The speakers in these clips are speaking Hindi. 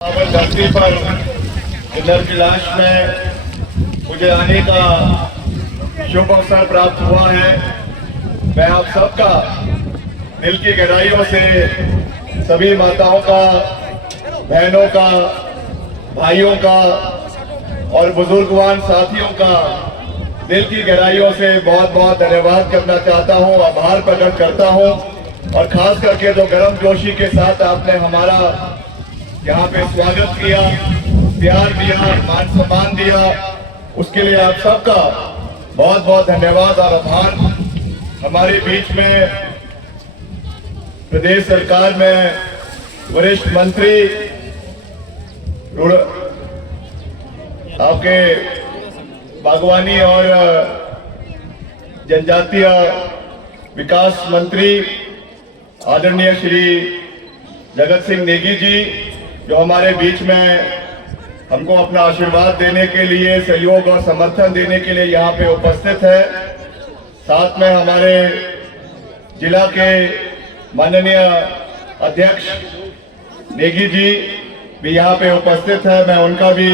धरती पर नरकैलाश में मुझे आने का शुभ अवसर प्राप्त हुआ है। मैं आप सबका दिल की गहराइयों से सभी माताओं का, बहनों का, भाइयों का और बुजुर्गवान साथियों का दिल की गहराइयों से बहुत बहुत धन्यवाद करना चाहता हूं, आभार प्रकट करता हूं। और खास करके जो गर्मजोशी के साथ आपने हमारा यहाँ पे स्वागत किया, प्यार दिया, मान सम्मान दिया, उसके लिए आप सबका बहुत बहुत धन्यवाद और आभार। हमारे बीच में प्रदेश सरकार में वरिष्ठ मंत्री आपके बागवानी और जनजातीय विकास मंत्री आदरणीय श्री जगत सिंह नेगी जी, जो हमारे बीच में हमको अपना आशीर्वाद देने के लिए, सहयोग और समर्थन देने के लिए यहाँ पे उपस्थित है। साथ में हमारे जिला के माननीय अध्यक्ष नेगी जी भी यहाँ पे उपस्थित है। मैं उनका भी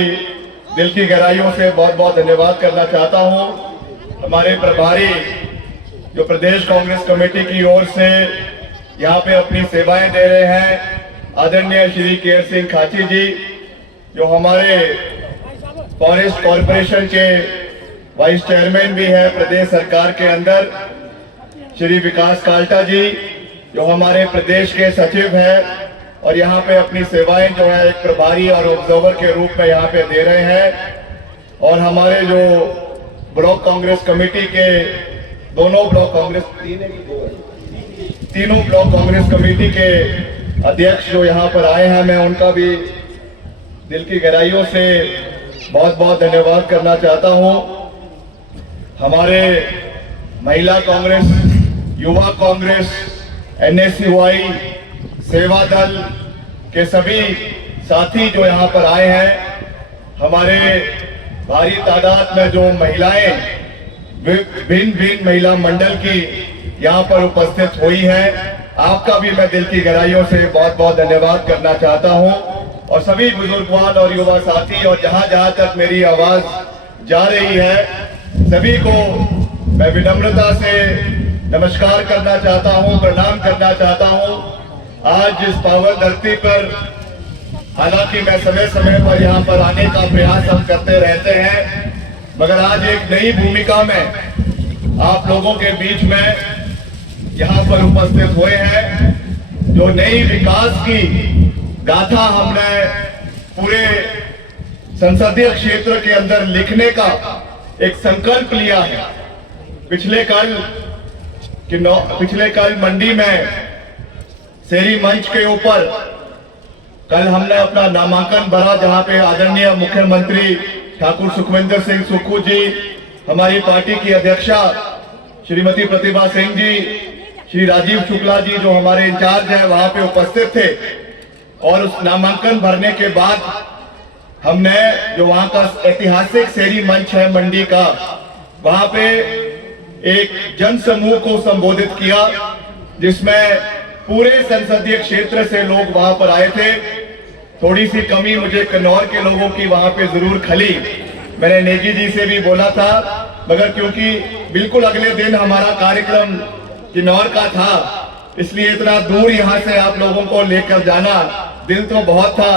दिल की गहराइयों से बहुत बहुत धन्यवाद करना चाहता हूँ। हमारे प्रभारी जो प्रदेश कांग्रेस कमेटी की ओर से यहाँ पे अपनी सेवाएं दे रहे हैं, आदरणीय श्री केयर सिंह खाची जी, जो हमारे फॉरेस्ट कॉरपोरेशन के वाइस चेयरमैन भी है प्रदेश सरकार के अंदर, श्री विकास काल्टा जी, जो हमारे प्रदेश के सचिव है और यहाँ पे अपनी सेवाएं जो है एक प्रभारी और ऑब्जर्वर के रूप में यहाँ पे दे रहे हैं। और हमारे जो ब्लॉक कांग्रेस कमेटी के दोनों ब्लॉक कांग्रेस तीनों ब्लॉक कांग्रेस कमेटी के अध्यक्ष जो यहाँ पर आए हैं, मैं उनका भी दिल की गहराइयों से बहुत बहुत धन्यवाद करना चाहता हूँ। हमारे महिला कांग्रेस, युवा कांग्रेस, NSUI, सेवा दल के सभी साथी जो यहाँ पर आए हैं, हमारे भारी तादाद में जो महिलाएं भिन्न भिन्न महिला मंडल की यहाँ पर उपस्थित हुई हैं, आपका भी मैं दिल की गहराइयों से बहुत बहुत धन्यवाद करना चाहता हूँ। और सभी बुजुर्गवान और युवा साथी और जहाँ जहाँ तक मेरी आवाज जा रही है, सभी को मैं विनम्रता से नमस्कार करना चाहता हूँ, प्रणाम करना चाहता हूँ। आज इस पावन धरती पर, हालांकि मैं समय समय पर यहाँ पर आने का प्रयास हम करते रहते हैं, मगर आज एक नई भूमिका में आप लोगों के बीच में यहाँ पर उपस्थित हुए हैं। जो नई विकास की गाथा हमने पूरे संसदीय क्षेत्र के अंदर लिखने का एक संकल्प लिया है। पिछले कल मंडी में शहरी मंच के ऊपर कल हमने अपना नामांकन भरा, जहां पे आदरणीय मुख्यमंत्री ठाकुर सुखविंदर सिंह सुक्खू जी, हमारी पार्टी की अध्यक्षा श्रीमती प्रतिभा सिंह जी, श्री राजीव शुक्ला जी जो हमारे इंचार्ज हैं, वहां पे उपस्थित थे। और उस नामांकन भरने के बाद हमने जो वहां का ऐतिहासिक शहरी मंच है मंडी का, वहां पे एक जन समूह को संबोधित किया, जिसमें पूरे संसदीय क्षेत्र से लोग वहां पर आए थे। थोड़ी सी कमी मुझे कन्नौर के लोगों की वहां पे जरूर खली। मैंने नेगी जी से भी बोला था, मगर क्योंकि बिल्कुल अगले दिन हमारा कार्यक्रम किन्नौर का था, इसलिए इतना दूर यहाँ से आप लोगों को लेकर जाना, दिल तो बहुत था,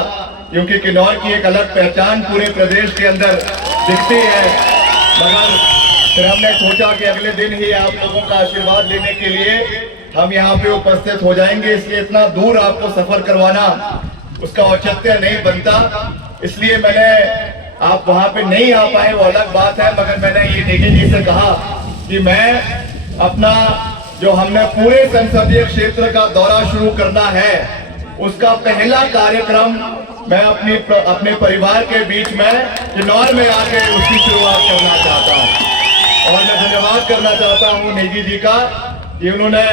क्योंकि किन्नौर की एक अलग पहचान पूरे प्रदेश के अंदर दिखती है। मगर फिर हमने सोचा कि अगले दिन ही आप लोगों का आशीर्वाद लेने के लिए हम यहाँ पे उपस्थित हो जाएंगे, इसलिए इतना दूर आपको सफर करवाना उसका औचित्य नहीं बनता। इसलिए मैंने, आप वहां पे नहीं आ पाए वो अलग बात है, मगर मैंने ये नेगी जी से कहा कि मैं अपना जो हमने पूरे संसदीय क्षेत्र का दौरा शुरू करना है, उसका पहला कार्यक्रम मैं अपने परिवार के बीच में किन्नौर में आके उसकी शुरुआत करना चाहता हूं। और मैं धन्यवाद करना चाहता हूं नेगी जी का कि उन्होंने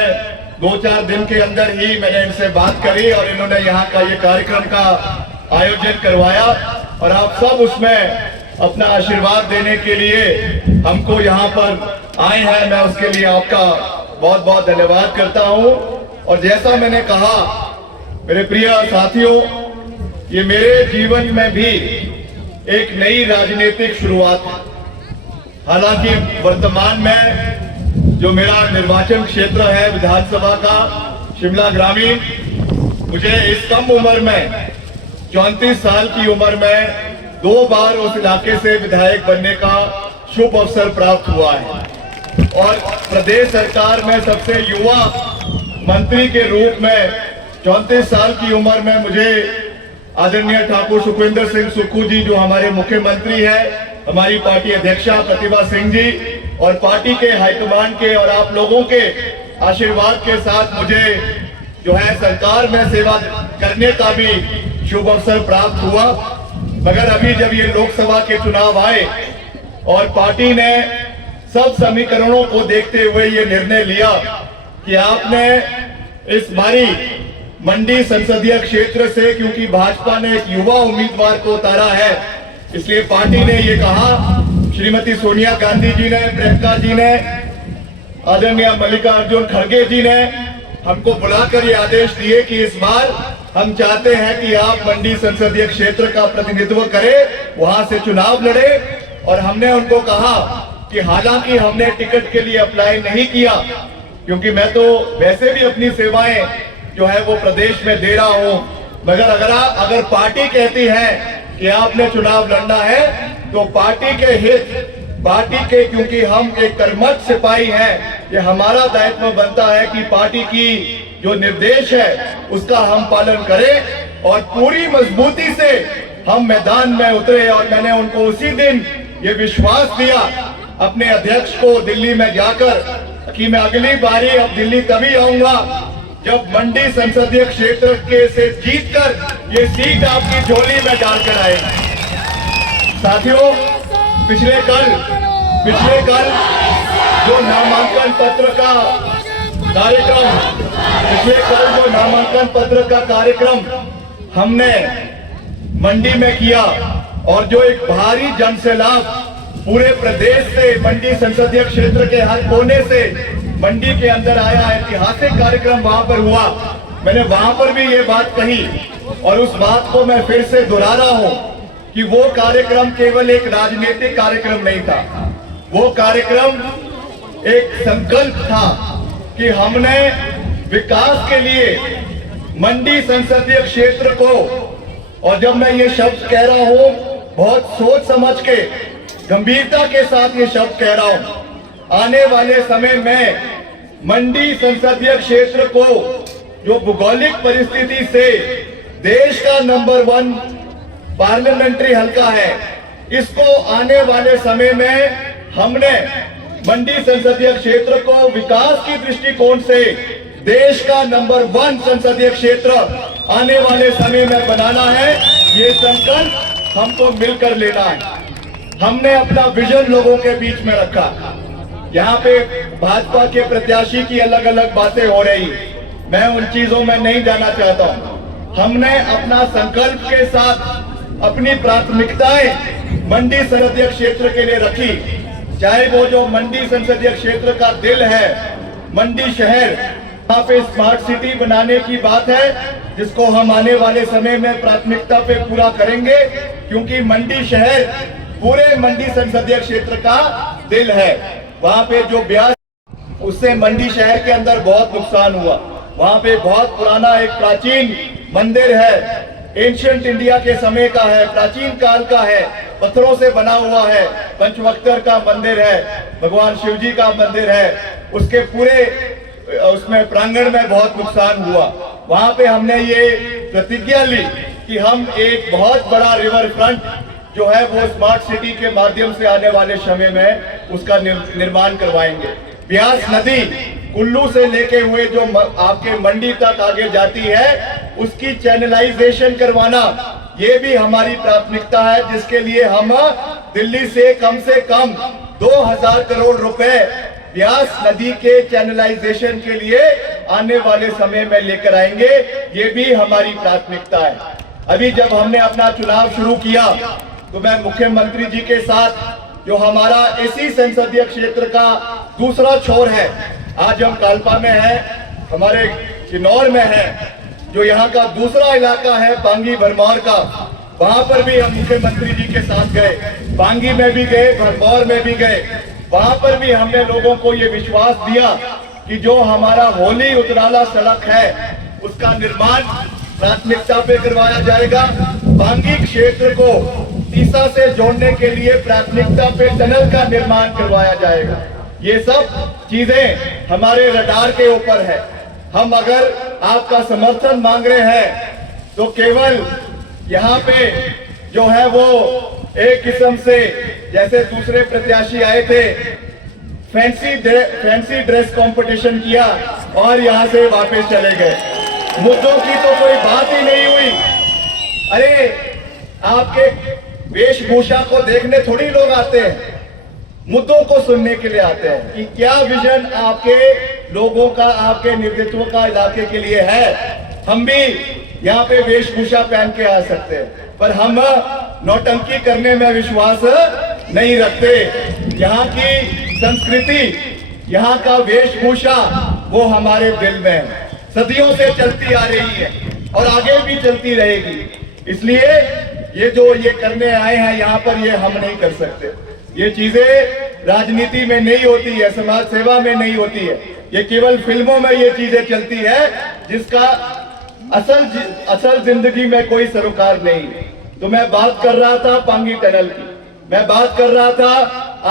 2-4 दिन के अंदर ही मैंने इनसे बात करी और इन्होंने यहाँ का ये कार्यक्रम का आयोजन करवाया। और आप सब उसमें अपना आशीर्वाद देने के लिए हमको यहाँ पर आए हैं, मैं उसके लिए आपका बहुत बहुत धन्यवाद करता हूँ। और जैसा मैंने कहा, मेरे प्रिय साथियों, ये मेरे जीवन में भी एक नई राजनीतिक शुरुआत है। हालांकि वर्तमान में जो मेरा निर्वाचन क्षेत्र है विधानसभा का शिमला ग्रामीण, मुझे इस कम उम्र में 34 साल की उम्र में 2 बार उस इलाके से विधायक बनने का शुभ अवसर प्राप्त हुआ है और प्रदेश सरकार में सबसे युवा मंत्री के रूप में 34 साल की उम्र में मुझे आदरणीय ठाकुर सुखविंदर सिंह सुक्खू जी, जो हमारे मुख्यमंत्री है, हमारी पार्टी अध्यक्षा प्रतिभा सिंह जी और पार्टी के हाईकमान के और आप लोगों के आशीर्वाद के साथ मुझे जो है सरकार में सेवा करने का भी शुभ अवसर प्राप्त हुआ। मगर अभी जब ये लोकसभा के चुनाव आए और पार्टी ने सब समीकरणों को देखते हुए ये निर्णय लिया कि आपने इस बारी मंडी संसदीय क्षेत्र से, क्योंकि भाजपा ने एक युवा उम्मीदवार को उतारा है, इसलिए पार्टी ने ये कहा, श्रीमती सोनिया गांधी जी ने, प्रियंका जी ने, आदरणीय मल्लिकार्जुन खड़गे जी ने हमको बुलाकर ये आदेश दिए कि इस बार हम चाहते हैं कि आप मंडी संसदीय क्षेत्र का प्रतिनिधित्व करें, वहां से चुनाव लड़े। और हमने उनको कहा कि हालांकि हमने टिकट के लिए अप्लाई नहीं किया, क्योंकि मैं तो वैसे भी अपनी सेवाएं जो है वो प्रदेश में दे रहा हूं, मगर अगर पार्टी कहती है कि आपने चुनाव लड़ना है तो पार्टी के हित, पार्टी के, क्योंकि हम एक कर्मठ सिपाही हैं, ये हमारा दायित्व बनता है कि पार्टी की जो निर्देश है उसका हम पालन करें और पूरी मजबूती से हम मैदान में उतरे। और मैंने उनको उसी दिन ये विश्वास दिया अपने अध्यक्ष को दिल्ली में जाकर कि मैं अगली बारी अब दिल्ली तभी आऊंगा जब मंडी संसदीय क्षेत्र के से जीतकर ये सीट आपकी झोली में डालकर आएगी। साथियों, पिछले कल जो नामांकन पत्र का कार्यक्रम हमने मंडी में किया और जो एक भारी जनसैलाब पूरे प्रदेश से, मंडी संसदीय क्षेत्र के हर कोने से मंडी के अंदर आया, ऐतिहासिक कार्यक्रम वहां पर हुआ। मैंने वहां पर भी ये बात कही और उस बात को मैं फिर से दोहरा रहा हूं कि वो कार्यक्रम केवल एक राजनीतिक कार्यक्रम नहीं था, वो कार्यक्रम एक संकल्प था कि हमने विकास के लिए मंडी संसदीय क्षेत्र को, और जब मैं ये शब्द कह रहा हूं बहुत सोच समझ के, गंभीरता के साथ ये शब्द कह रहा हूं, आने वाले समय में मंडी संसदीय क्षेत्र को, जो भौगोलिक परिस्थिति से देश का नंबर 1 पार्लियामेंट्री हलका है, इसको आने वाले समय में हमने मंडी संसदीय क्षेत्र को विकास की दृष्टिकोण से देश का नंबर 1 संसदीय क्षेत्र आने वाले समय में बनाना है। ये संकल्प हमको मिलकर लेना है। हमने अपना विजन लोगों के बीच में रखा। यहाँ पे भाजपा के प्रत्याशी की अलग अलग बातें हो रही, मैं उन चीजों में नहीं जाना चाहता हूँ। हमने अपना संकल्प के साथ अपनी प्राथमिकताएं मंडी संसदीय क्षेत्र के लिए रखी, चाहे वो जो मंडी संसदीय क्षेत्र का दिल है मंडी शहर, वहाँ पे स्मार्ट सिटी बनाने की बात है, जिसको हम आने वाले समय में प्राथमिकता पे पूरा करेंगे, क्योंकि मंडी शहर पूरे मंडी संसदीय क्षेत्र का दिल है। वहाँ पे जो ब्याज, उससे मंडी शहर के अंदर बहुत नुकसान हुआ। वहाँ पे बहुत पुराना एक प्राचीन मंदिर है, एंशिएंट इंडिया के समय का है, प्राचीन काल का है, पत्थरों से बना हुआ है, पंचवक्तर का मंदिर है, भगवान शिव जी का मंदिर है, उसके पूरे उसमें प्रांगण में बहुत नुकसान हुआ। वहां पे हमने ये प्रतिज्ञा ली कि हम एक बहुत बड़ा रिवर फ्रंट जो है वो स्मार्ट सिटी के माध्यम से आने वाले समय में उसका निर्माण करवाएंगे। ब्यास नदी कुल्लू से लेके हुए जो आपके मंडी तक आगे जाती है, उसकी चैनलाइजेशन करवाना, ये भी हमारी प्राथमिकता है, जिसके लिए हम दिल्ली से कम 2000 करोड़ रुपए ब्यास नदी के चैनलाइजेशन के लिए आने वाले समय में लेकर आएंगे। ये भी हमारी प्राथमिकता है। अभी जब हमने अपना चुनाव शुरू किया तो मैं मुख्यमंत्री जी के साथ, जो हमारा इसी संसदीय क्षेत्र का दूसरा छोर है, आज हम कालपा में हैं, हमारे किन्नौर में है, जो यहाँ का दूसरा इलाका है पांगी भरमौर का, वहां पर भी हम मुख्यमंत्री जी के साथ गए। पांगी में भी गए, भरमौर में भी गए। वहां पर भी हमने लोगों को ये विश्वास दिया कि जो हमारा होली उतराला सड़क है उसका निर्माण प्राथमिकता पे करवाया जाएगा। पांगी क्षेत्र को तीसा से जोड़ने के लिए प्राथमिकता पे टनल का निर्माण करवाया जाएगा। ये सब चीजें हमारे रडार के ऊपर है। हम अगर आपका समर्थन मांग रहे हैं तो केवल यहाँ पे जो है वो एक किस्म से, जैसे दूसरे प्रत्याशी आए थे, फैंसी ड्रेस कंपटीशन किया और यहाँ से वापस चले गए। मुद्दों की तो कोई बात ही नहीं हुई। अरे आपके वेशभूषा को देखने थोड़ी लोग आते हैं, मुद्दों को सुनने के लिए आते हैं कि क्या विजन आपके लोगों का, आपके नेतृत्व का इलाके के लिए है। हम भी यहाँ पे वेशभूषा पहन के आ सकते हैं, पर हम नौटंकी करने में विश्वास नहीं रखते। यहाँ की संस्कृति, यहाँ का वेशभूषा वो हमारे दिल में है, सदियों से चलती आ रही है और आगे भी चलती रहेगी। इसलिए ये करने आए हैं यहाँ पर, ये हम नहीं कर सकते। ये चीजें राजनीति में नहीं होती है, समाज सेवा में नहीं होती है, ये केवल फिल्मों में ये चीजें चलती है जिसका असल जिंदगी में कोई सरोकार नहीं। तो मैं बात कर रहा था पांगी टनल की, मैं बात कर रहा था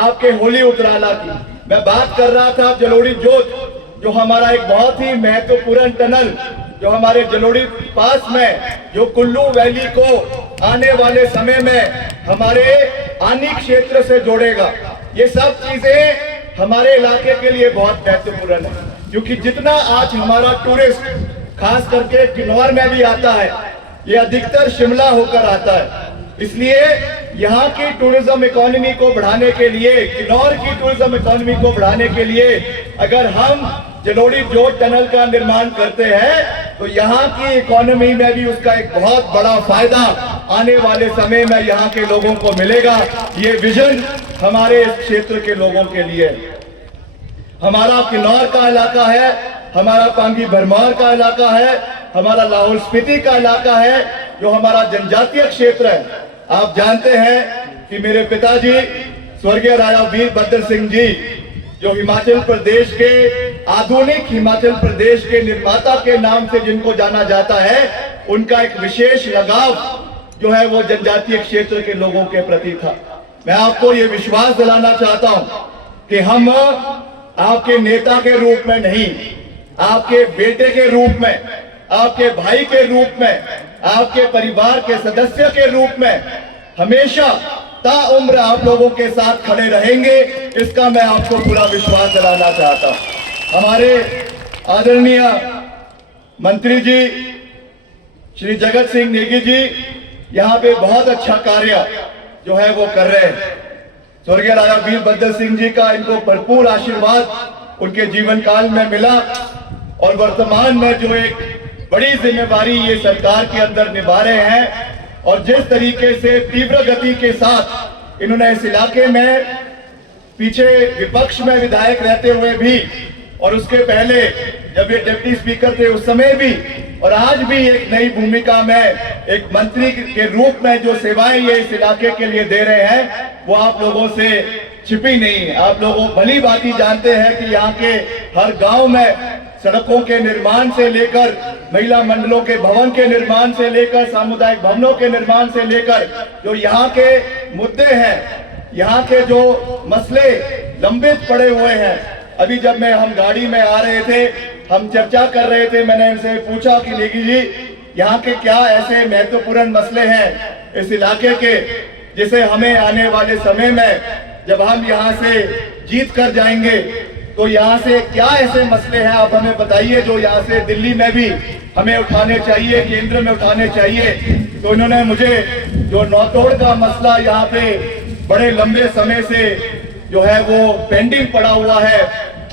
आपके होली उतराला की, मैं बात कर रहा था जलोड़ी जोत, जो हमारा एक बहुत ही महत्वपूर्ण टनल जो हमारे जलोड़ी पास में, जो कुल्लू वैली को आने वाले समय में हमारे आनी क्षेत्र से जोड़ेगा। ये सब चीजें हमारे इलाके के लिए बहुत महत्वपूर्ण है, क्योंकि जितना आज हमारा टूरिस्ट खास करके किन्नौर में भी आता है, ये अधिकतर शिमला होकर आता है। इसलिए यहाँ की टूरिज्म इकोनॉमी को बढ़ाने के लिए, किन्नौर की टूरिज्म इकोनॉमी को बढ़ाने के लिए अगर हम जलोड़ी जोत टनल का निर्माण करते हैं तो यहाँ की इकोनॉमी में भी उसका एक बहुत बड़ा फायदा आने वाले समय में यहाँ के लोगों को मिलेगा। ये विजन हमारे इस क्षेत्र के लोगों के लिए, हमारा किन्नौर का इलाका है, हमारा पांगी भरमौर का इलाका है, हमारा लाहौल स्पीति का इलाका है, जो हमारा जनजातीय क्षेत्र है। आप जानते हैं कि मेरे पिताजी स्वर्गीय राजा वीरभद्र सिंह जी, जो हिमाचल प्रदेश के, आधुनिक हिमाचल प्रदेश के निर्माता के नाम से जिनको जाना जाता है, उनका एक विशेष लगाव जो है वो जनजातीय क्षेत्र के लोगों के प्रति था। मैं आपको ये विश्वास दिलाना चाहता हूं कि हम आपके नेता के रूप में नहीं, आपके बेटे के रूप में, आपके भाई के रूप में, आपके परिवार के सदस्य के रूप में हमेशा ताउम्र आप लोगों के साथ खड़े रहेंगे, इसका मैं आपको पूरा विश्वास दिलाना चाहता हूं। हमारे आदरणीय मंत्री जी श्री जगत सिंह नेगी जी यहाँ पे बहुत अच्छा कार्य जो है वो कर रहे हैं। स्वर्गीय राजा वीरभद्र सिंह जी का इनको भरपूर आशीर्वाद उनके जीवन काल में मिला और वर्तमान में जो एक बड़ी जिम्मेवारी ये सरकार के अंदर निभा रहे हैं, और जिस तरीके से तीव्र गति के साथ इन्होंने इस इलाके में पीछे विपक्ष में विधायक रहते हुए भी, और उसके पहले जब ये डिप्टी स्पीकर थे उस समय भी, और आज भी एक नई भूमिका में एक मंत्री के रूप में जो सेवाएं ये इस इलाके के लिए दे रहे हैं, वो आप लोगों से छिपी नहीं है। आप लोगों भली भांति जानते हैं कि यहाँ के हर गांव में सड़कों के निर्माण से लेकर, महिला मंडलों के भवन के निर्माण से लेकर, सामुदायिक भवनों के निर्माण से लेकर, जो यहाँ के मुद्दे हैं, यहाँ के जो मसले लंबित पड़े हुए हैं, अभी जब हम गाड़ी में आ रहे थे, हम चर्चा कर रहे थे, मैंने इनसे पूछा कि नेगी जी यहाँ के क्या ऐसे महत्वपूर्ण मसले हैं इस इलाके के, जिसे हमें आने वाले समय में जब हम यहाँ से जीत कर जाएंगे तो यहाँ से क्या ऐसे मसले हैं आप हमें बताइए, जो यहाँ से दिल्ली में भी हमें उठाने चाहिए, केंद्र में उठाने चाहिए। तो इन्होंने मुझे जो नौतोड़ का मसला यहाँ पे बड़े लंबे समय से जो है वो पेंडिंग पड़ा हुआ है,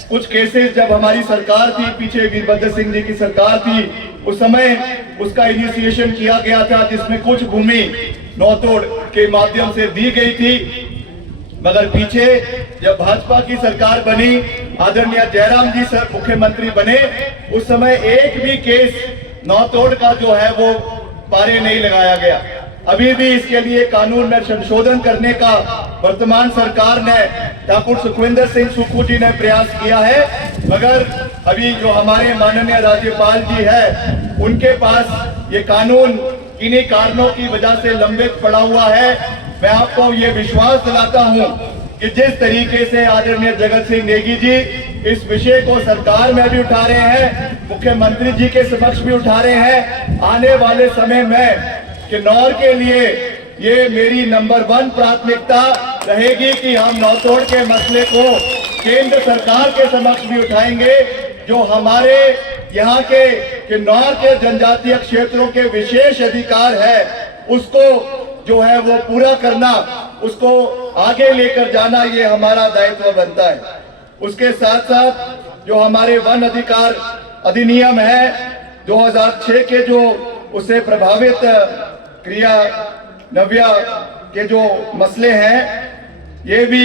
कुछ केसेस जब हमारी सरकार थी, पीछे वीरभद्र सिंह जी की सरकार थी, उस समय उसका इनिशिएशन किया गया था, जिसमें कुछ भूमि नौतोड़ के माध्यम से दी गई थी। मगर पीछे जब भाजपा की सरकार बनी, आदरणीय जयराम जी सर मुख्यमंत्री बने, उस समय एक भी केस नौतोड़ का जो है वो पारे नहीं लगाया गया। अभी भी इसके लिए कानून में संशोधन करने का वर्तमान सरकार ने ठाकुर सुखविंदर सिंह सुक्खू जी ने प्रयास किया है, मगर अभी जो हमारे माननीय राज्यपाल जी है उनके पास ये कानून इन्हीं कारणों की वजह से लंबित पड़ा हुआ है। मैं आपको ये विश्वास दिलाता हूं कि जिस तरीके से आदरणीय जगत सिंह नेगी जी इस विषय को सरकार में भी उठा रहे हैं, मुख्यमंत्री जी के समक्ष भी उठा रहे हैं, आने वाले समय में किन्नौर के लिए ये मेरी नंबर 1 प्राथमिकता रहेगी कि हम नौतोड़ के मसले को केंद्र सरकार के समक्ष भी उठाएंगे। जो हमारे यहाँ के किन्नौर के जनजातीय क्षेत्रों के विशेष अधिकार है उसको जो है वो पूरा करना, उसको आगे लेकर जाना, ये हमारा दायित्व बनता है। उसके साथ साथ जो हमारे वन अधिकार अधिनियम है 2006 के जो उसे प्रभावित क्रिया नव्या के जो मसले हैं, ये भी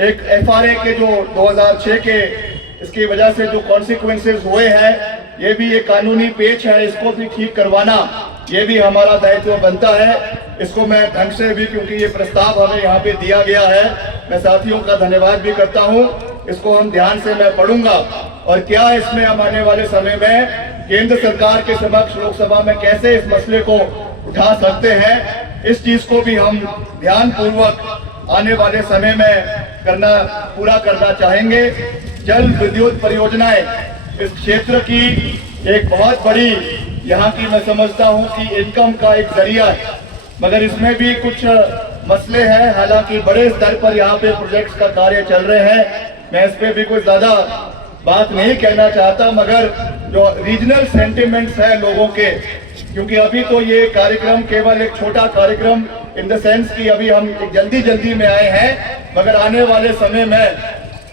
एक FRA के जो 2006 के इसकी वजह से जो कॉन्सिक्वेंसेस हुए हैं, ये भी एक कानूनी पेच है, इसको भी ठीक करवाना ये भी हमारा दायित्व बनता है। इसको मैं ढंग से भी, क्योंकि ये प्रस्ताव हमें यहाँ पे दिया गया है, मैं साथियों का धन्यवाद भी करता हूँ। इसको हम ध्यान से मैं पढ़ूंगा और क्या इसमें हम आने वाले समय में केंद्र सरकार के समक्ष लोकसभा में कैसे इस मसले को उठा सकते हैं, इस चीज को भी हम ध्यान पूर्वक आने वाले समय में पूरा करना चाहेंगे। जल विद्युत परियोजनाएं इस क्षेत्र की एक बहुत बड़ी यहाँ की मैं समझता हूँ कि इनकम का एक जरिया है, मगर इसमें भी कुछ मसले हैं। हालांकि बड़े स्तर पर यहाँ पे प्रोजेक्ट्स का कार्य चल रहे हैं, मैं इस पे भी कोई ज्यादा बात नहीं कहना चाहता, मगर जो रीजनल सेंटिमेंट्स है लोगों के, क्योंकि अभी तो ये कार्यक्रम केवल एक छोटा कार्यक्रम इन द सेंस कि अभी हम जल्दी में आए हैं, मगर आने वाले समय में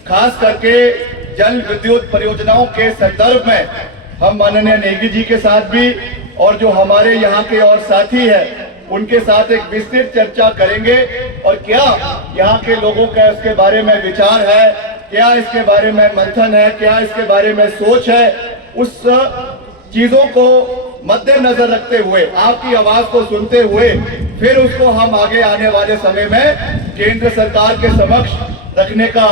खास करके जल विद्युत परियोजनाओं के संदर्भ में हम माननीय नेगी जी के साथ भी और जो हमारे यहाँ के और साथी हैं उनके साथ एक विस्तृत चर्चा करेंगे और क्या यहाँ के लोगों का इसके बारे में विचार है, क्या इसके बारे में मंथन है, क्या इसके बारे में सोच है, उस चीजों को मद्देनजर रखते हुए, आपकी आवाज को सुनते हुए फिर उसको हम आगे आने वाले समय में केंद्र सरकार के समक्ष रखने का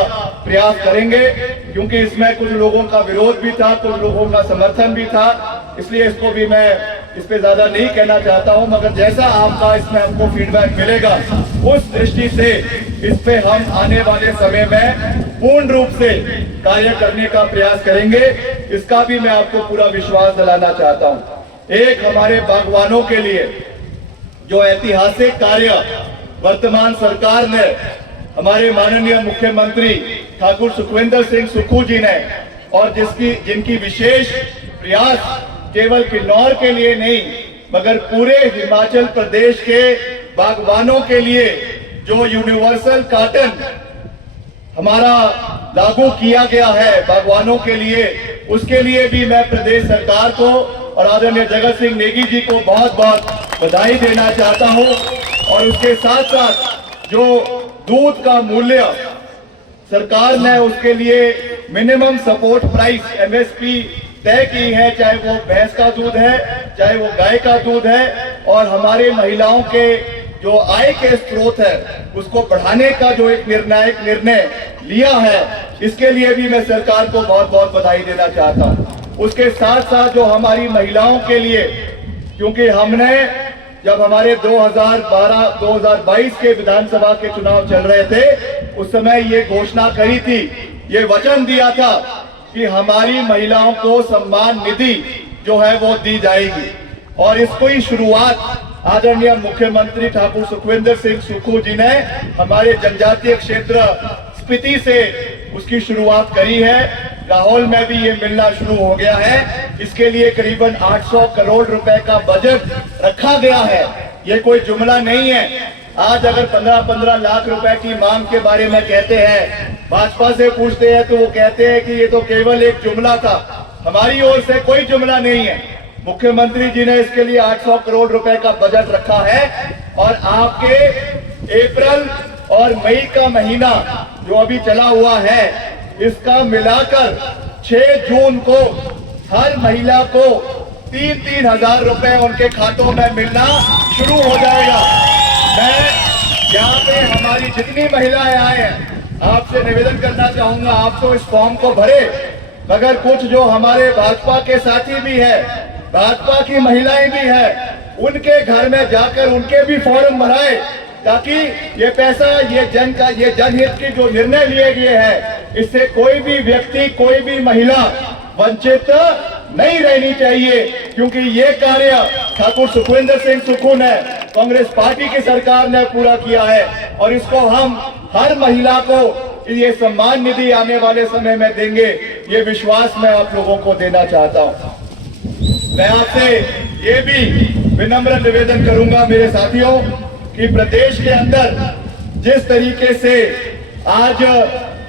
प्रयास करेंगे, क्योंकि इसमें कुछ लोगों का विरोध भी था, कुछ लोगों का समर्थन भी था, इसलिए इसको भी मैं इस पे ज्यादा नहीं कहना चाहता हूं, मगर जैसा आपका इसमें हमको फीडबैक मिलेगा उस दृष्टि से इस पे हम आने वाले समय में पूर्ण रूप से कार्य करने का प्रयास करेंगे। इसका भी मैं आपको पूरा विश्वास दिलाना चाहता हूं। एक हमारे बागवानों के लिए जो ऐतिहासिक कार्य वर्तमान सरकार ने, हमारे माननीय मुख्यमंत्री ठाकुर सुखविंदर सिंह सुक्खू जी ने, और जिनकी विशेष प्रयास केवल किन्नौर के लिए नहीं मगर पूरे हिमाचल प्रदेश के बागवानों के लिए जो यूनिवर्सल कॉटन हमारा लागू किया गया है बागवानों के लिए, उसके लिए भी मैं प्रदेश सरकार को और आदरणीय जगत सिंह नेगी जी को बहुत बहुत बधाई देना चाहता हूं। और उसके साथ साथ जो दूध का मूल्य सरकार ने उसके लिए मिनिमम सपोर्ट प्राइस MSP तय की है, चाहे वो भैंस का दूध है, चाहे वो गाय का दूध है, और हमारे महिलाओं के जो आय के स्रोत है उसको बढ़ाने का जो एक निर्णायक निर्णय लिया है, इसके लिए भी मैं सरकार को बहुत बहुत बधाई देना चाहता हूं। उसके साथ साथ जो हमारी महिलाओं के लिए, क्योंकि हमने जब हमारे 2012-2022 के विधानसभा के चुनाव चल रहे थे उस समय ये घोषणा करी थी, ये वचन दिया था कि हमारी महिलाओं को सम्मान निधि जो है वो दी जाएगी, और इसको ही शुरुआत आदरणीय मुख्यमंत्री ठाकुर सुखविंदर सिंह सुक्खू जी ने हमारे जनजातीय क्षेत्र स्पीति से उसकी शुरुआत करी है। लाहौल में भी ये मिलना शुरू हो गया है। इसके लिए करीबन 800 करोड़ रुपए का बजट रखा गया है। ये कोई जुमला नहीं है। आज अगर 15-15 लाख रुपए की मांग के बारे में कहते हैं, भाजपा से पूछते हैं तो वो कहते हैं कि ये तो केवल एक जुमला था। हमारी ओर से कोई जुमला नहीं है। मुख्यमंत्री जी ने इसके लिए 800 करोड़ रुपए का बजट रखा है, और आपके अप्रैल और मई का महीना जो अभी चला हुआ है, इसका मिलाकर 6 जून को हर महिला को 3-3 हजार रुपए उनके खातों में मिलना शुरू हो जाएगा। मैं यहाँ पे हमारी जितनी महिलाएं आए हैं आपसे निवेदन करना चाहूंगा, आप तो इस फॉर्म को भरे, मगर कुछ जो हमारे भाजपा के साथी भी है, भाजपा की महिलाएं भी है, उनके घर में जाकर उनके भी फॉर्म भराए, ताकि ये पैसा, ये जनहित की जो निर्णय लिए गए हैं, इससे कोई भी व्यक्ति, कोई भी महिला वंचित नहीं रहनी चाहिए। क्योंकि ये कार्य ठाकुर सुखविंदर सिंह सुक्खू ने, कांग्रेस पार्टी की सरकार ने पूरा किया है, और इसको हम हर महिला को ये सम्मान निधि आने वाले समय में देंगे, ये विश्वास मैं आप लोगों को देना चाहता हूं। मैं आपसे ये भी विनम्र निवेदन करूंगा मेरे साथियों कि प्रदेश के अंदर जिस तरीके से आज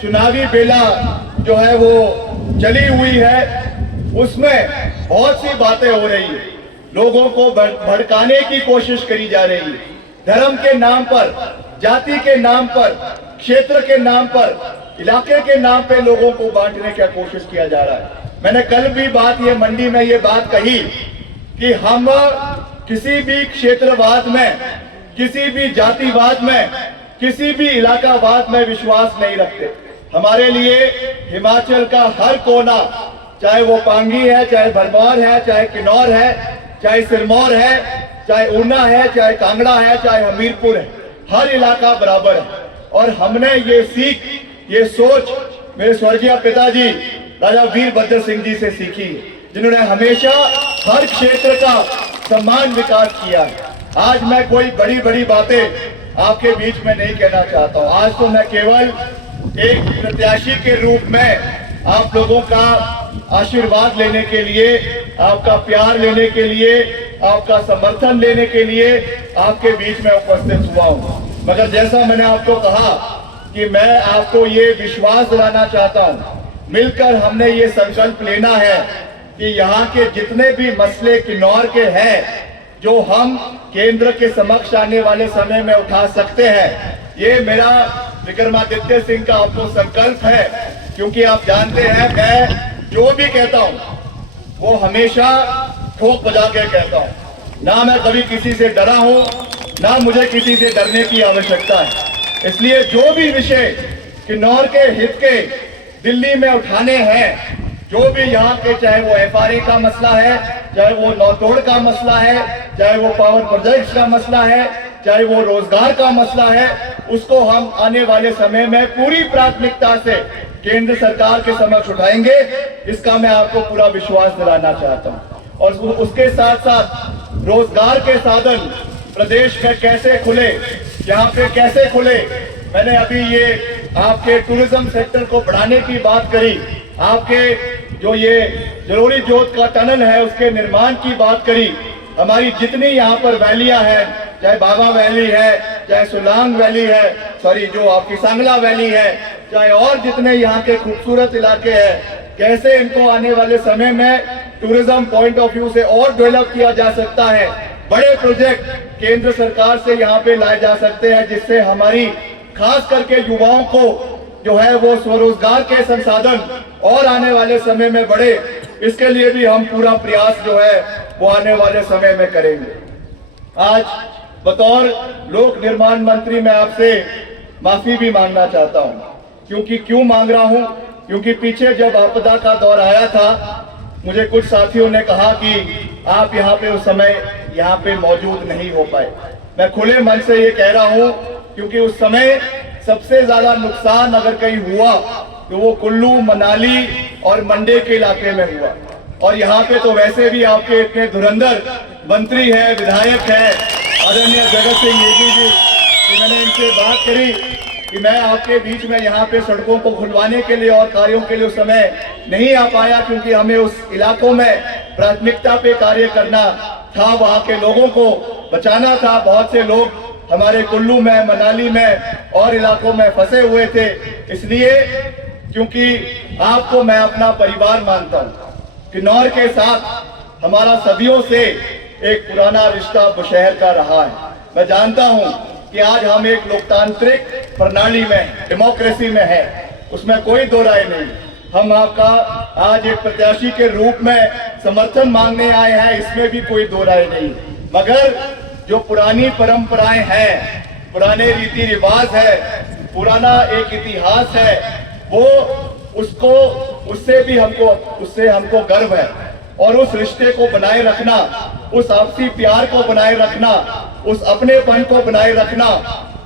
चुनावी बेला जो है वो चली हुई है, उसमें बहुत सी बातें हो रही है, लोगों को भड़काने की कोशिश करी जा रही है, धर्म के नाम पर, जाति के नाम पर, क्षेत्र के नाम पर, इलाके के नाम पे लोगों को बांटने की कोशिश किया जा रहा है। मैंने कल भी ये मंडी में ये बात कही कि हम किसी भी क्षेत्रवाद में, किसी भी जातिवाद में, किसी भी इलाकावाद में विश्वास नहीं रखते। हमारे लिए हिमाचल का हर कोना, चाहे वो पांगी है, चाहे भरमौर है, चाहे किन्नौर है, चाहे सिरमौर है, चाहे ऊना है, चाहे कांगड़ा है, चाहे हमीरपुर है, हर इलाका बराबर है। और हमने ये सीख, ये सोच मेरे स्वर्गीय पिताजी राजा वीरभद्र सिंह जी से सीखी, जिन्होंने हमेशा हर क्षेत्र का समान विकास किया है। आज मैं कोई बड़ी बड़ी बातें आपके बीच में नहीं कहना चाहता हूं। आज तो मैं केवल एक प्रत्याशी के रूप में आप लोगों का आशीर्वाद लेने के लिए, आपका प्यार लेने के लिए, आपका समर्थन लेने के लिए आपके बीच में उपस्थित हुआ हूं। मगर जैसा मैंने आपको कहा कि मैं आपको ये विश्वास दिलाना चाहता हूं, मिलकर हमने ये संकल्प लेना है कि यहाँ के जितने भी मसले किन्नौर के हैं, जो हम केंद्र के समक्ष आने वाले समय में उठा सकते हैं, ये मेरा विक्रमादित्य सिंह का आपको संकल्प है। क्योंकि आप जानते हैं मैं जो भी कहता हूं वो हमेशा ठोक बजा के कहता हूं, ना मैं कभी किसी से डरा हूं, ना मुझे किसी से डरने की आवश्यकता है। इसलिए जो भी विषय किन्नौर के हित के दिल्ली में उठाने हैं, जो भी यहाँ के, चाहे वो FRA का मसला है, चाहे वो नौतोड़ का मसला है, चाहे वो पावर प्रोजेक्ट्स का मसला है, चाहे वो रोजगार का मसला है, उसको हम आने वाले समय में पूरी प्राथमिकता से केंद्र सरकार के समक्ष उठाएंगे। इसका मैं आपको पूरा विश्वास दिलाना चाहता हूं। और उसके साथ साथ रोजगार के साधन प्रदेश में कैसे खुले, यहाँ पे कैसे खुले, मैंने अभी ये आपके टूरिज्म सेक्टर को बढ़ाने की बात करी, आपके जो ये जरूरी जोत का टनल है उसके निर्माण की बात करी। हमारी जितनी यहाँ पर वैलियां हैं, चाहे बाबा वैली है, चाहे सुलांग वैली है, सॉरी जो आपकी सांगला वैली है, चाहे और जितने यहाँ के खूबसूरत इलाके हैं, कैसे इनको आने वाले समय में टूरिज्म पॉइंट ऑफ व्यू से और डेवलप किया जा सकता है। बड़े प्रोजेक्ट केंद्र सरकार से यहाँ पे लाए जा सकते हैं, जिससे हमारी खास करके युवाओं को जो है वो स्वरोजगार के संसाधन और आने वाले समय में बढ़े। इसके लिए भी हम पूरा प्रयास जो है वो आने वाले समय में करेंगे। आज बतौर लोक निर्माण मंत्री मैं आपसे माफी भी मांगना चाहता हूं। क्यों मांग रहा हूं? क्योंकि पीछे जब आपदा का दौर आया था, मुझे कुछ साथियों ने कहा कि आप यहाँ पे उस समय यहाँ पे मौजूद नहीं हो पाए। मैं खुले मन से ये कह रहा हूँ, क्योंकि उस समय सबसे ज्यादा नुकसान अगर कहीं हुआ तो वो कुल्लू, मनाली और मंडे के इलाके में हुआ। और यहाँ पे तो वैसे भी आपके इतने धुरंधर मंत्री हैं, विधायक हैं, आदरणीय जगत सिंह नेगी जी, कि मैंने इनसे बात करी कि मैं आपके बीच में यहाँ पे सड़कों को खुलवाने के लिए और कार्यों के लिए उस समय नहीं आ पाया, क्योंकि हमें उस इलाकों में प्राथमिकता पे कार्य करना था, वहाँ के लोगों को बचाना था। बहुत से लोग हमारे कुल्लू में, मनाली में और इलाकों में फंसे हुए थे। इसलिए क्योंकि आपको मैं अपना परिवार मानता हूँ, किन्नौर के साथ हमारा सदियों से एक पुराना रिश्ता बुशहर का रहा है। मैं जानता हूँ कि आज हम एक लोकतांत्रिक प्रणाली में, डेमोक्रेसी में है, उसमें कोई दो राय नहीं। हम आपका आज एक प्रत्याशी के रूप में समर्थन मांगने आए हैं, इसमें भी कोई दो राय नहीं। मगर जो पुरानी परंपराएं हैं, पुराने रीति रिवाज है, पुराना एक इतिहास है, वो उससे हमको गर्व है। और उस रिश्ते को बनाए रखना, उस आपसी प्यार को बनाए रखना, उस अपनेपन को बनाए रखना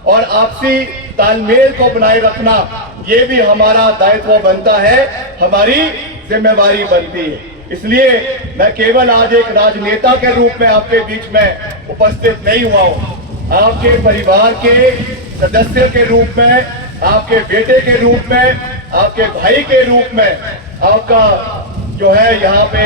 और आपसी तालमेल को बनाए रखना, ये भी हमारा दायित्व बनता है, हमारी जिम्मेवारी बनती है। इसलिए मैं केवल आज एक राजनेता के रूप में आपके बीच में उपस्थित नहीं हुआ हूं, आपके परिवार के सदस्य के रूप में, आपके बेटे के रूप में, आपके भाई के रूप में आपका जो है यहाँ पे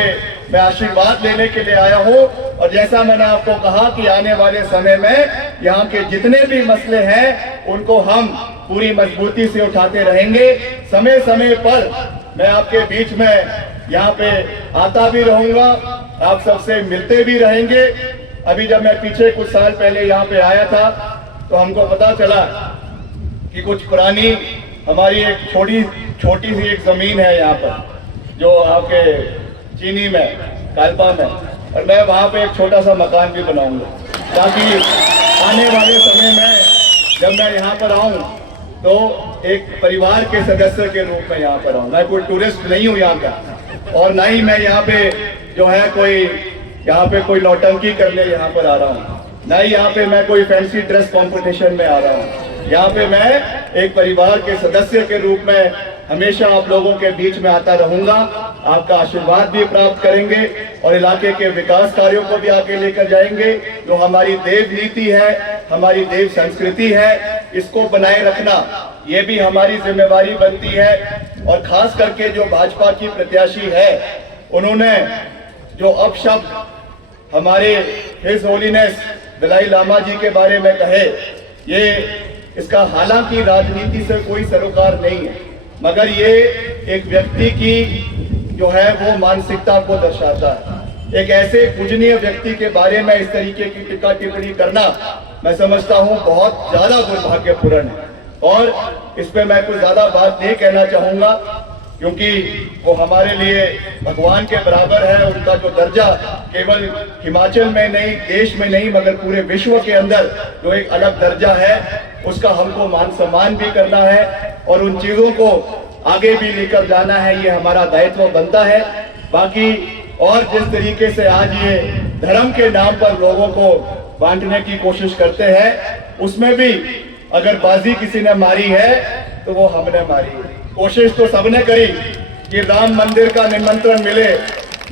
मैं आशीर्वाद लेने के लिए आया हूँ। और जैसा मैंने आपको कहा कि आने वाले समय में यहाँ के जितने भी मसले हैं उनको हम पूरी मजबूती से उठाते रहेंगे। समय समय पर मैं आपके बीच में यहाँ पे आता भी रहूंगा, आप सबसे मिलते भी रहेंगे। अभी जब मैं पीछे कुछ साल पहले यहाँ पे आया था तो हमको पता चला कि कुछ पुरानी हमारी एक छोटी सी एक जमीन है यहाँ पर जो आपके चीनी में, कालपा में, और मैं वहाँ पे एक छोटा सा मकान भी बनाऊंगा ताकि आने वाले समय में जब मैं यहाँ पर आऊँ तो एक परिवार के सदस्य के रूप में यहाँ पर आऊँ। मैं कोई टूरिस्ट नहीं हूँ यहाँ का, और ना ही मैं यहाँ पे जो है कोई नौटंकी करने यहाँ पर आ रहा हूँ, ना ही यहाँ पे मैं कोई फैंसी ड्रेस कंपटीशन में आ रहा हूँ। यहाँ पे मैं एक परिवार के सदस्य के रूप में हमेशा आप लोगों के बीच में आता रहूंगा, आपका आशीर्वाद भी प्राप्त करेंगे और इलाके के विकास कार्यों को भी आगे लेकर जाएंगे। जो हमारी देव नीति है, हमारी देव संस्कृति है, इसको बनाए रखना ये भी हमारी जिम्मेवारी बनती है। और खास करके जो भाजपा की प्रत्याशी है, उन्होंने जो अपशब्द हमारे हिज होलीनेस दलाई लामा जी के बारे में कहे, इसका हालांकि राजनीति से कोई सरोकार नहीं है, मगर ये एक व्यक्ति की जो है वो मानसिकता को दर्शाता है। एक ऐसे पूजनीय व्यक्ति के बारे में इस तरीके की टीका टिप्पणी करना मैं समझता हूँ बहुत ज्यादा दुर्भाग्यपूर्ण है। और इस पे मैं कुछ ज्यादा बात नहीं कहना चाहूंगा क्योंकि वो हमारे लिए भगवान के बराबर है। उनका जो दर्जा केवल हिमाचल में नहीं, देश में नहीं, मगर पूरे विश्व के अंदर जो एक अलग दर्जा है, उसका हमको मान सम्मान भी करना है और उन चीजों को आगे भी लेकर जाना है, ये हमारा दायित्व बनता है। बाकी और जिस तरीके से आज ये धर्म के नाम पर लोगों को बांटने की कोशिश करते हैं, उसमें भी अगर बाजी किसी ने मारी है तो वो हमने मारी है। कोशिश तो सबने करी कि राम मंदिर का निमंत्रण मिले,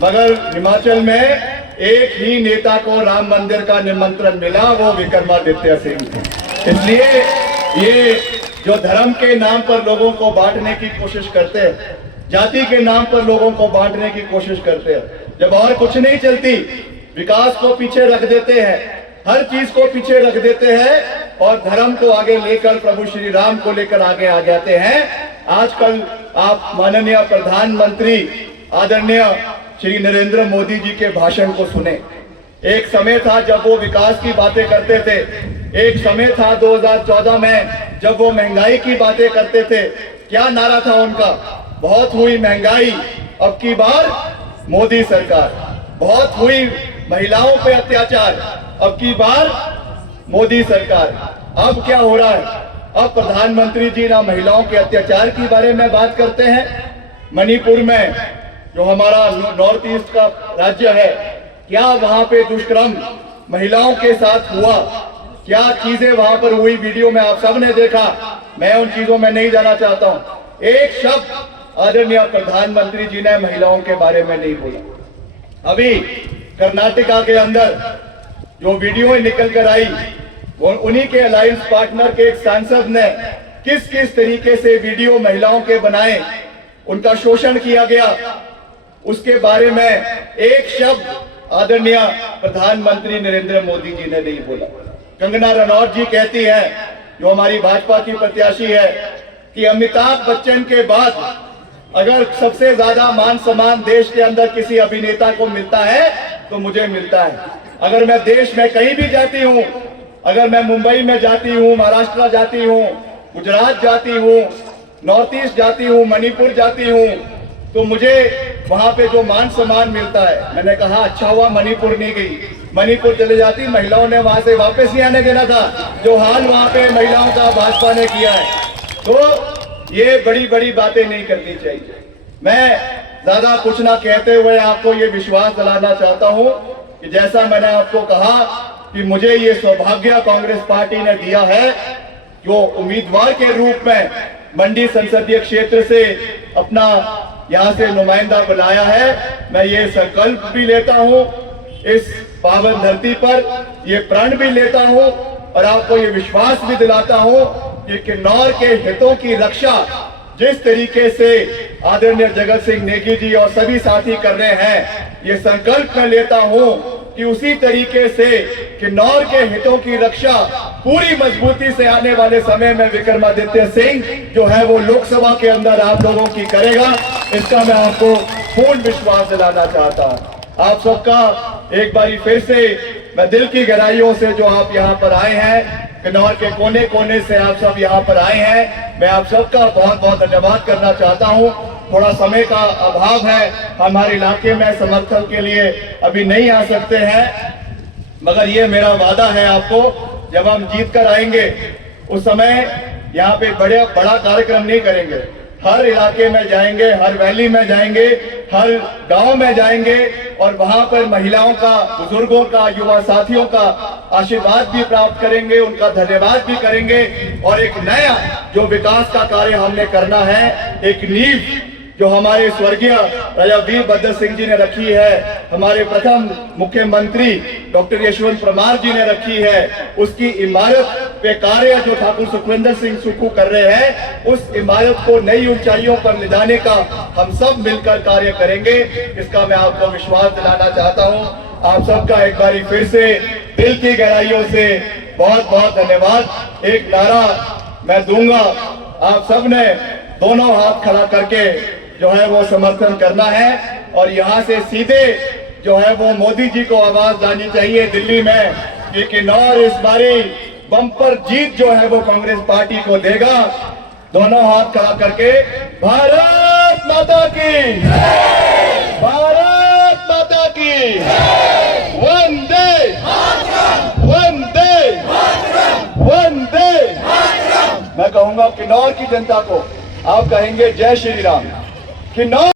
मगर हिमाचल में एक ही नेता को राम मंदिर का निमंत्रण मिला, वो विक्रमादित्य सिंह। इसलिए ये जो धर्म के नाम पर लोगों को बांटने की कोशिश करते हैं, जाति के नाम पर लोगों को बांटने की कोशिश करते हैं, जब और कुछ नहीं चलती, विकास को पीछे रख देते हैं, हर चीज को पीछे रख देते हैं और धर्म को आगे लेकर, प्रभु श्री राम को लेकर आगे आ जाते हैं। आजकल आप माननीय प्रधानमंत्री आदरणीय श्री नरेंद्र मोदी जी के भाषण को सुने। एक समय था जब वो विकास की बातें करते थे, एक समय था 2014 में जब वो महंगाई की बातें करते थे। क्या नारा था उनका? बहुत हुई महंगाई, अब की बार मोदी सरकार। बहुत हुई महिलाओं पे अत्याचार, अब की बार मोदी सरकार। अब क्या हो रहा है? अब प्रधानमंत्री जी ना महिलाओं के अत्याचार के बारे में बात करते हैं। मणिपुर में जो हमारा नॉर्थ ईस्ट का राज्य है, क्या वहां पे दुष्कर्म महिलाओं के साथ हुआ? क्या चीजें वहां पर हुई? वीडियो में आप सबने देखा, मैं उन चीजों में नहीं जाना चाहता हूं। एक शब्द आदरणीय प्रधानमंत्री जी ने महिलाओं के बारे में नहीं बोला। अभी कर्नाटका के अंदर जो वीडियो निकल कर आई, उन्हीं के अलायंस पार्टनर के एक सांसद ने किस किस तरीके से वीडियो महिलाओं के बनाए, उनका शोषण किया गया, उसके बारे में एक शब्द आदरणीय प्रधानमंत्री नरेंद्र मोदी जी ने नहीं बोला। कंगना रनौत जी कहती है, जो हमारी भाजपा की प्रत्याशी है, कि अमिताभ बच्चन के बाद अगर सबसे ज्यादा मान सम्मान देश के अंदर किसी अभिनेता को मिलता है तो मुझे मिलता है। अगर मैं देश में कहीं भी जाती हूँ, अगर मैं मुंबई में जाती हूँ, महाराष्ट्र जाती हूँ, गुजरात जाती हूँ, नॉर्थ ईस्ट जाती हूँ, मणिपुर जाती हूँ, तो मुझे वहां पे जो मान सम्मान मिलता है, मैंने कहा अच्छा हुआ मणिपुर नहीं गई, मणिपुर चले जाती, महिलाओं ने वहां से वापस नहीं आने देना था, जो हाल वहां पे महिलाओं का भाजपा ने किया है। तो ये बड़ी बड़ी बातें नहीं करनी चाहिए। मैं ज्यादा कुछ ना कहते हुए आपको ये विश्वास दिलाना चाहता हूं कि जैसा मैंने आपको कहा कि मुझे ये सौभाग्य कांग्रेस पार्टी ने दिया है, जो उम्मीदवार के रूप में मंडी संसदीय क्षेत्र से अपना यहाँ से नुमाइंदा बनाया है। मैं ये संकल्प भी लेता हूँ इस पावन धरती पर, ये प्रण भी लेता हूँ और आपको ये विश्वास भी दिलाता हूँ कि किन्नौर के हितों की रक्षा जिस तरीके से आदरणीय जगत सिंह नेगी जी और सभी साथी कर रहे हैं, ये संकल्प मैं लेता हूँ कि उसी तरीके से किन्नौर के हितों की रक्षा पूरी मजबूती से आने वाले समय में विक्रमादित्य सिंह जो है वो लोकसभा के अंदर आप लोगों की करेगा। इसका मैं आपको पूर्ण विश्वास दिलाना चाहता हूं। आप सबका एक बारी फिर से मैं दिल की गहराइयों से, जो आप यहाँ पर आए हैं, किन्नौर के कोने कोने से आप सब यहाँ पर आए हैं, मैं आप सबका बहुत बहुत धन्यवाद करना चाहता हूँ। थोड़ा समय का अभाव है, हमारे इलाके में समर्थन के लिए अभी नहीं आ सकते हैं, मगर ये मेरा वादा है आपको, जब हम जीत कर आएंगे उस समय यहाँ पे बड़ा कार्यक्रम नहीं करेंगे, हर इलाके में जाएंगे, हर वैली में जाएंगे, हर गांव में जाएंगे और वहां पर महिलाओं का, बुजुर्गों का, युवा साथियों का आशीर्वाद भी प्राप्त करेंगे, उनका धन्यवाद भी करेंगे और एक नया जो विकास का कार्य हमने करना है, एक नींव जो हमारे स्वर्गीय राजा वीरभद्र सिंह जी ने रखी है, हमारे प्रथम मुख्यमंत्री डॉक्टर यशवंत परमार जी ने रखी है, उसकी इमारत पे कार्य जो ठाकुर सुखविंदर सिंह सुक्खू कर रहे हैं, उस इमारत को नई ऊंचाइयों पर ले जाने का हम सब मिलकर कार्य करेंगे। इसका मैं आपको विश्वास दिलाना चाहता हूं। आप सबका एक बार फिर से दिल की गहराइयों से बहुत बहुत धन्यवाद। एक नारा मैं दूंगा, आप सब ने दोनों हाथ खड़ा करके जो है वो समर्थन करना है और यहाँ से सीधे जो है वो मोदी जी को आवाज लानी चाहिए दिल्ली में कि किन्नौर इस बारी बम्पर जीत जो है वो कांग्रेस पार्टी को देगा। दोनों हाथ खड़ा करके भारत माता की, भारत माता की, वंदे वंदे वंदे। मैं कहूंगा किन्नौर की जनता को, आप कहेंगे जय श्री राम। किन्नौर